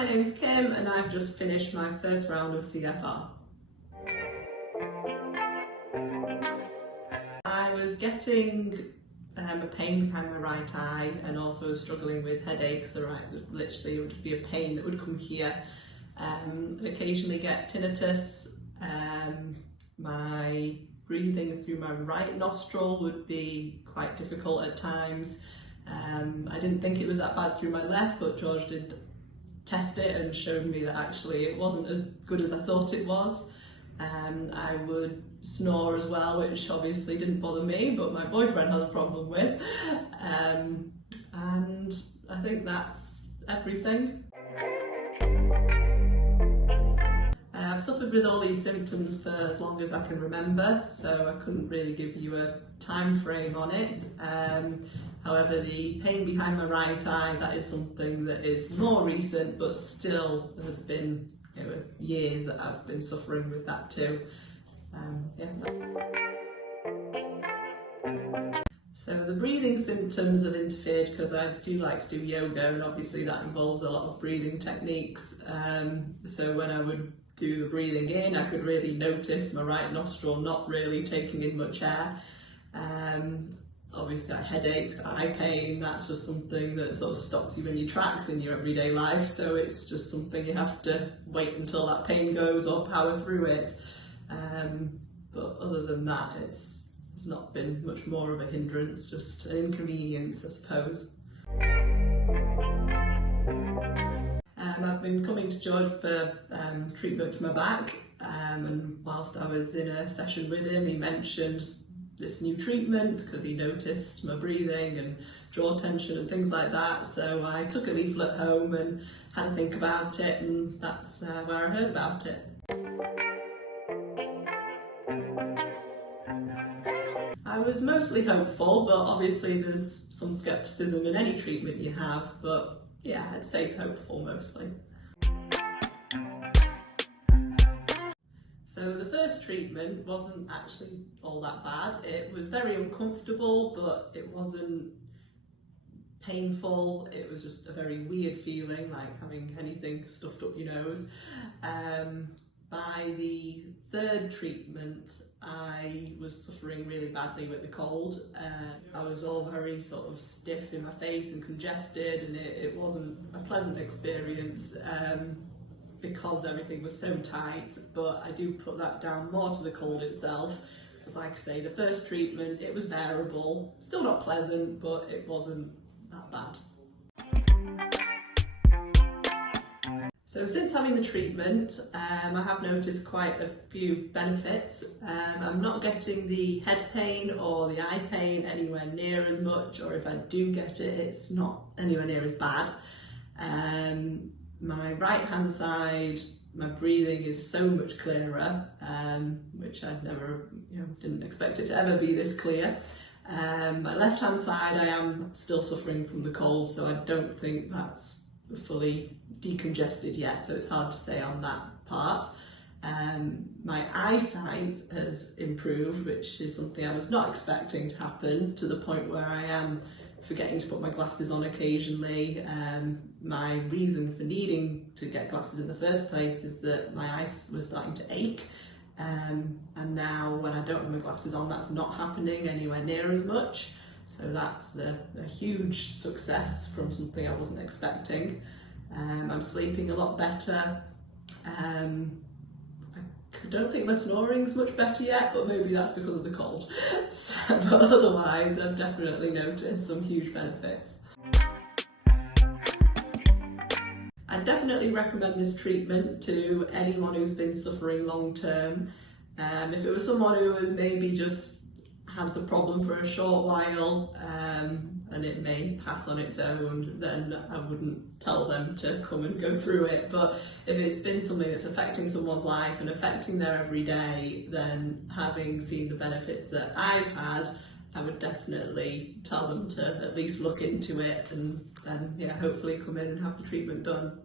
my name's Kim and I've just finished my first round of CFR. I was getting a pain behind my right eye and also struggling with headaches. Literally it would just be a pain that would come here. I'd occasionally get tinnitus. My breathing through my right nostril would be quite difficult at times. I didn't think it was that bad through my left, but George did test it and showed me that actually it wasn't as good as I thought it was. I would snore as well, which obviously didn't bother me, but my boyfriend has a problem with. And I think that's everything. I've suffered with all these symptoms for as long as I can remember, so I couldn't really give you a time frame on it. However, the pain behind my right eye, that is something that is more recent, but still has been years that I've been suffering with that too. So the breathing symptoms have interfered because I do like to do yoga, and obviously that involves a lot of breathing techniques. So when I would do the breathing in, I could really notice my right nostril not really taking in much air. Obviously headaches, eye pain, that's just something that sort of stops you in your tracks in your everyday life, so it's just something you have to wait until that pain goes or power through it. But other than that, it's not been much more of a hindrance, just an inconvenience, I suppose. I've been coming to George for treatment for my back, and whilst I was in a session with him, he mentioned this new treatment because he noticed my breathing and jaw tension and things like that. So I took a leaflet home and had a think about it, and that's where I heard about it. I was mostly hopeful, but obviously there's some scepticism in any treatment you have, but yeah, I'd say hopeful mostly. So the first treatment wasn't actually all that bad. It was very uncomfortable, but it wasn't painful. It was just a very weird feeling, like having anything stuffed up your nose. By the third treatment, I was suffering really badly with the cold. I was all very sort of stiff in my face and congested, and it wasn't a pleasant experience. Because everything was so tight, but I do put that down more to the cold itself, because like I say, the first treatment, it was bearable, still not pleasant, but it wasn't that bad. So since having the treatment, I have noticed quite a few benefits. I'm not getting the head pain or the eye pain anywhere near as much, or if I do get it, it's not anywhere near as bad. My right hand side, my breathing is so much clearer, which I'd never, didn't expect it to ever be this clear. My left hand side, I am still suffering from the cold, so I don't think that's fully decongested yet, so it's hard to say on that part. My eyesight has improved, which is something I was not expecting to happen, to the point where I am forgetting to put my glasses on occasionally. My reason for needing to get glasses in the first place is that my eyes were starting to ache, and now when I don't have my glasses on, that's not happening anywhere near as much. So that's a huge success from something I wasn't expecting. I'm sleeping a lot better. I don't think my snoring's much better yet, but maybe that's because of the cold. But otherwise, I've definitely noticed some huge benefits. I definitely recommend this treatment to anyone who's been suffering long term. If it was someone who has maybe just had the problem for a short while, and it may pass on its own, then I wouldn't tell them to come and go through it. But if it's been something that's affecting someone's life and affecting their everyday, then having seen the benefits that I've had, I would definitely tell them to at least look into it and then hopefully come in and have the treatment done.